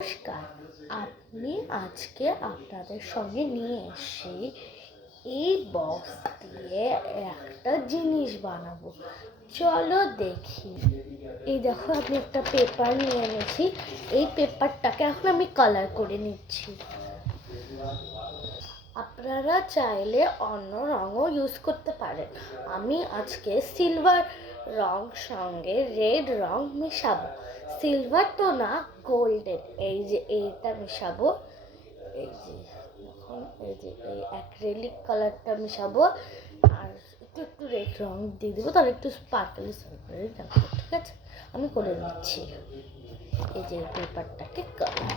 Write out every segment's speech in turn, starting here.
নমস্কার, আমি আজকে আপনাদের সঙ্গে নিয়ে এসেছি এই বক্স দিয়ে একটা জিনিস বানাবো। চলো দেখি। এই দেখো, আমি একটা পেপার নিয়ে এনেছি। এই পেপারটাকে এখন আমি কালার করে নিচ্ছি। আপনারা চাইলে অন্য রঙও ইউজ করতে পারেন। আমি আজকে সিলভার রং সঙ্গে রেড রং মেশাবো। সিলভার তো না, গোল্ডেন। এই যে এইটা মেশাবো। এই যে এখন এই যে এই অ্যাক্রিলিক কালারটা মেশাবো, আর একটু একটু রেড রং দিয়ে দেবো, তাহলে একটু স্পার্কলি সার্কেল রাখবো। ঠিক আছে, আমি করে নিচ্ছি। এই যে পেপারটাকে কালার।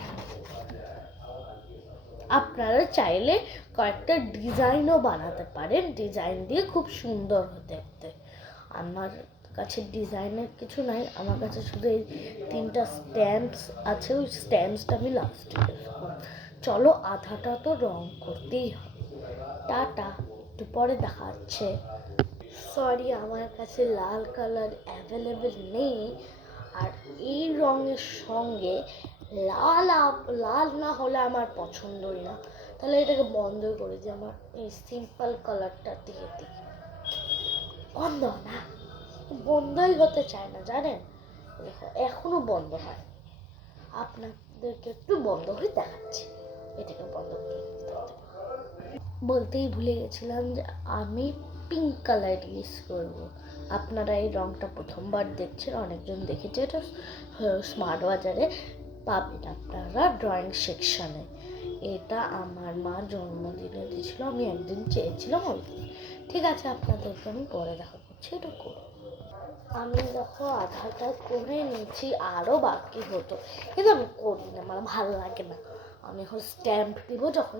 আপনারা চাইলে কয়েকটা ডিজাইনও বানাতে পারেন। ডিজাইন দিয়ে খুব সুন্দর দেখতে। আমার কাছে ডিজাইনের কিছু নাই, আমার কাছে শুধু এই 3টা স্ট্যাম্পস আছে। ওই স্ট্যাম্পসটা আমি লাস্টে ইউজ করব। চলো, আধাটা তো রং করতেই হবে। টাটা, একটু পরে দেখা যাচ্ছে। সরি, আমার কাছে লাল কালার অ্যাভেলেবেল নেই। আর এই রঙের সঙ্গে লাল না হলে আমার পছন্দই না। তাহলে এটাকে বন্ধ করে যে আমার এই সিম্পল কালারটা দিয়ে দিই। বন্ধ না, বন্ধই হতে চায় না, জানেন? দেখো, এখনো বন্ধ হয়। আপনাদেরকে একটু বন্ধ হয়ে দেখাচ্ছি। এটাকে বন্ধ করে বলতেই ভুলে গেছিলাম যে আমি পিঙ্ক কালার ইউজ করব। আপনারা এই রঙটা প্রথমবার দেখছেন, অনেকজন দেখেছে। এটা স্মার্ট বাজারে পাবেন আপনারা ড্রয়িং সেকশনে। এটা আমার মা জন্মদিনে দিয়েছিল, আমি একদিন চেয়েছিলাম ওই দিন। ঠিক আছে, আপনাদেরকে আমি পরে দেখা করছি। এটা করো। আমি দেখো আধাটা করে নিয়েছি, আরও বাকি হতো, কিন্তু আমি করি না, আমার ভালো লাগে না। আমি এখন স্ট্যাম্প দিব যখন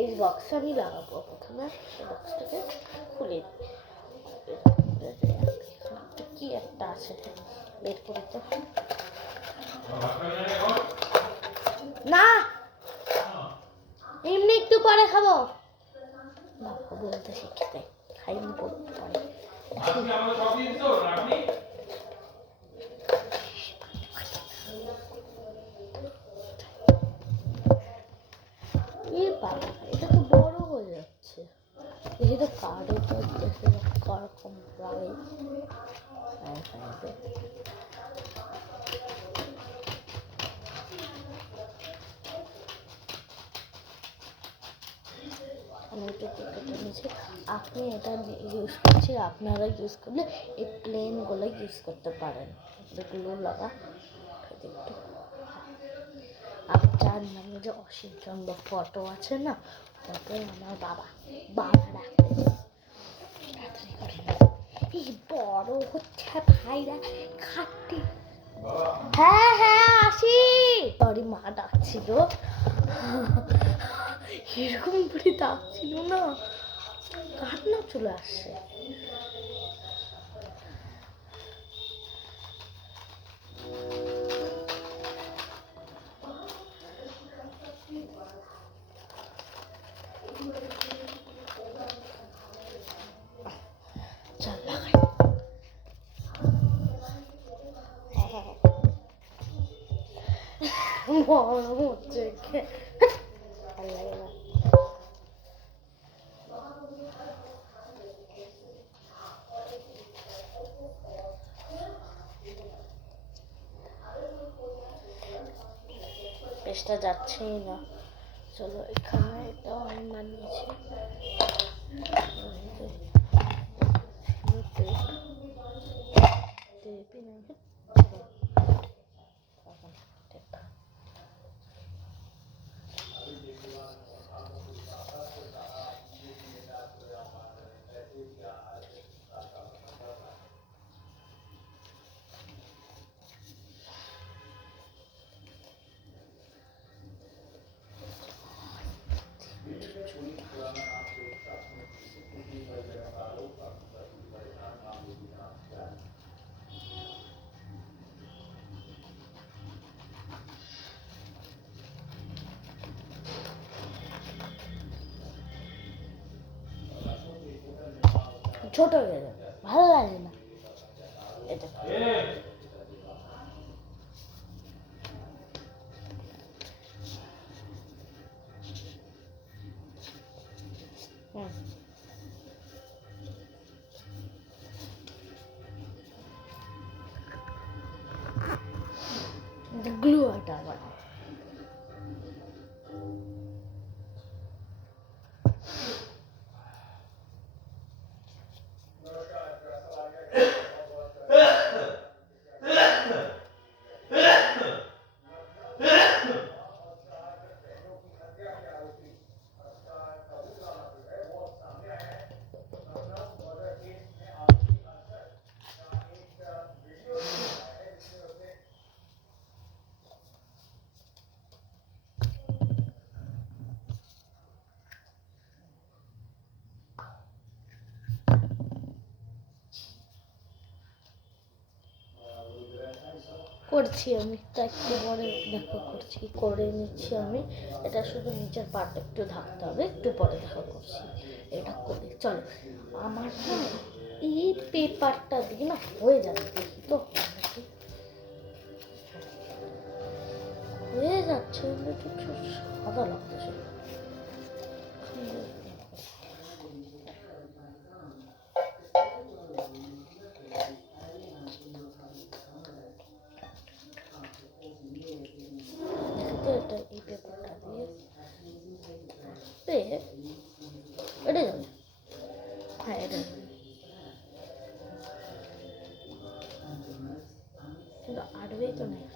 এই বক্সে আমি লাগাবো। প্রথমে বক্সটাকে খুলে কি একটা আছে, বের করে তো না, এমনি একটু পরে খাবো। বাবা বলতে শিখতে খাইনি পড়তে পারে। বাবা, এটা তো বড় হয়ে যাচ্ছে। এই তো কার্ডও তো করকম লাগে। আমি একটু কেটে নিয়েছি। আপনি এটা ইউজ করছি, আপনারা ইউজ করলে এই প্লেনগুলো ইউজ করতে পারেন। যেগুলো লাগা একটু আপনার নামে যে অসীম চন্দ্র ফটো আছে না, ফটো আমার বাবা এই বড় হচ্ছে ভাইরা খাটতে। হ্যাঁ হ্যাঁ, আসি। সরি, মা ডাকছিল। এরকম করে ডাকছিল না, কান্না চলে আসছে। চল লাগাই। মনে হচ্ছে ভালো লাগে না। পেস্টটা যাচ্ছেই না। চলো, এখানে এটা আমি বানিয়েছি। ছোট হয়ে যাবে, ভালো লাগে না এটা। হুম, গ্লু এটা আবার করছি আমি, তা একটু পরে দেখা করছি, করে নিচ্ছি আমি। এটা শুধু নিচের পাটা একটু ঢাকতে হবে, একটু পরে দেখা করছি। এটা করে চলো, আমার না এই পেপারটা দিয়ে না হয়ে যাবে, দেখি তো হয়ে যাচ্ছে, একটু সাদা লাগতেছে। তো এটা এই পেপারটা দিয়ে এটা যাবে, হ্যাঁ এটা কিন্তু আটবেই তো নেই।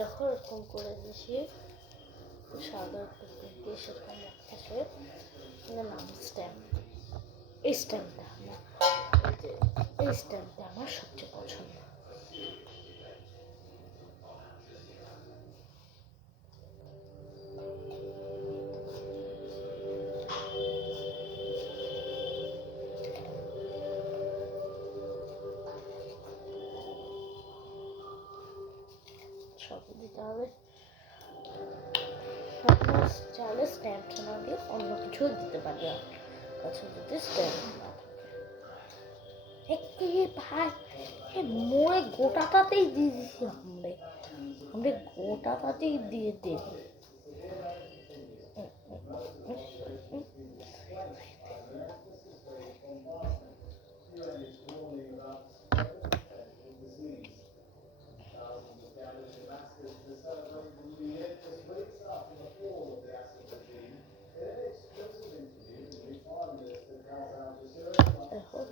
দেখো এরকম করে দিয়েছি, সাদা একটু দিয়ে সেরকম লাগতেছে। নাম স্ট্যাম্প, এই স্ট্যাম্পটা আমার, এই স্ট্যাম্পটা আমার সবচেয়ে পছন্দ। সব দিতে হবে। আপনার চাইলে স্ট্যাম্প না দিয়ে অন্য কিছু দিতে পারবে, আচ্ছা যদি স্ট্যাম্প না থাকে। ভাই মোড়ে গোটাটাতেই দিয়ে দিচ্ছি, আমরা গোটাটাতেই দিয়ে দেব।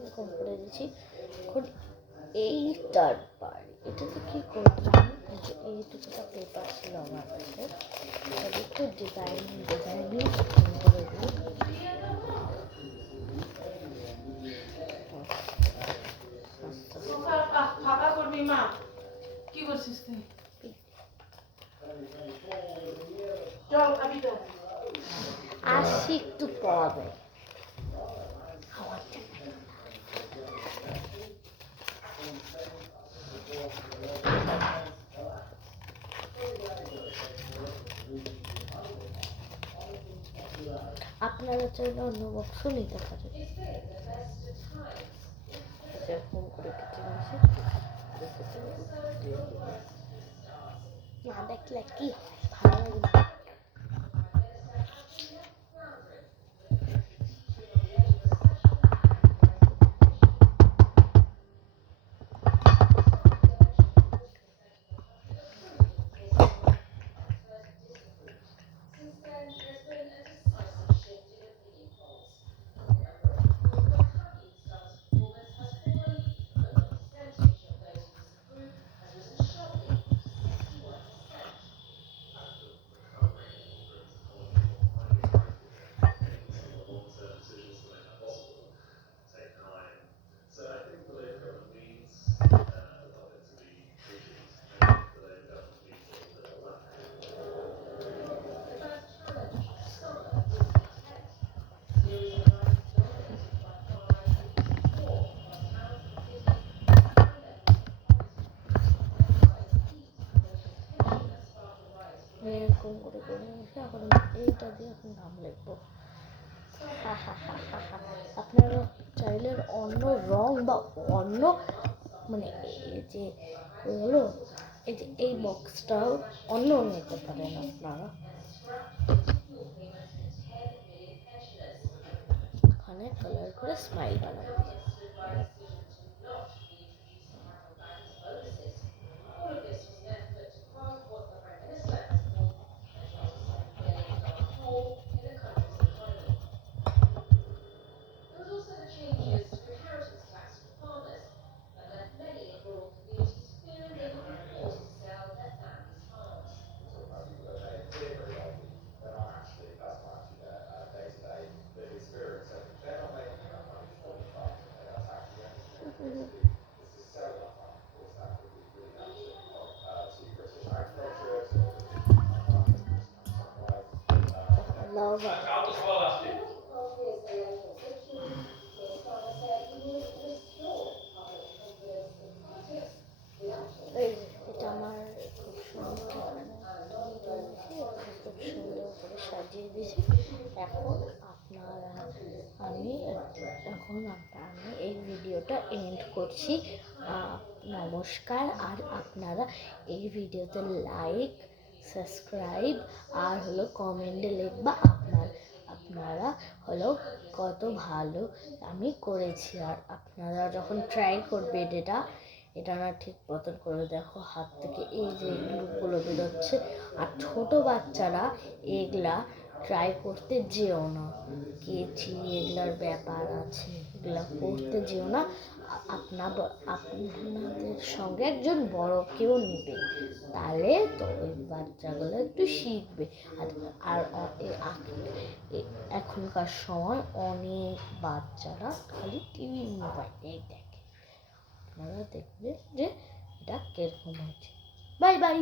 এরকম করে দিচ্ছি। এখন এইটার পারি এটাতে কি করবো, এইটুকুটা পেপার ছিল আমার কাছে, একটু ডিজাইনিং করে দিই। ফাঁকা করবি মা, কি করছিস তুই? চল খাবি তো, আসি একটু পরে। আপনারা চাইলে অন্য বক্সও নিতে পারেন। এরকম করে কেটে নিয়েছি, না দেখলে কি হয়, ভালো লাগবে। এরকম করে করে নিয়েছি। এখন আমি এইটা দিয়ে এখন নাম লিখবো। আপনারা চাইলে অন্য রং বা অন্য মানে এই যে হলো এই যে এই বক্সটাও অন্য নিতে পারেন আপনারা। এখানে কালার করে স্মাইল বানাবো। Love এই যে এটা আমার খুব সুন্দর খুব সুন্দর করে সাজিয়ে দিয়েছি। এখন আপনারা আমি এই ভিডিওটা এন্ড করছি। নমস্কার। আর আপনারা এই ভিডিওতে লাইক, সাবস্ক্রাইব আর হলো কমেন্টে লিখবা আপনারা হলো কত ভালো আমি করেছি। আর আপনারা যখন ট্রাই করবেন এটা না ঠিক মতন করে দেখো হাত থেকে এই যে গ্লুগুলো বেরোচ্ছে। আর ছোট বাচ্চারা এগুলা ট্রাই করতে যেও না, কেচি এগুলার ব্যাপার আছে, এগুলা করতে যেও না। আপনাদের সঙ্গে একজন বড় কেউ নেবে, তাহলে তো ওই বাচ্চাগুলো একটু শিখবে। আর এখনকার সময় অনেক বাচ্চারা খালি টিভি মোবাইলেই দেখে। আপনারা দেখবেন যে এটা কিরকম হয়েছে। Bye bye.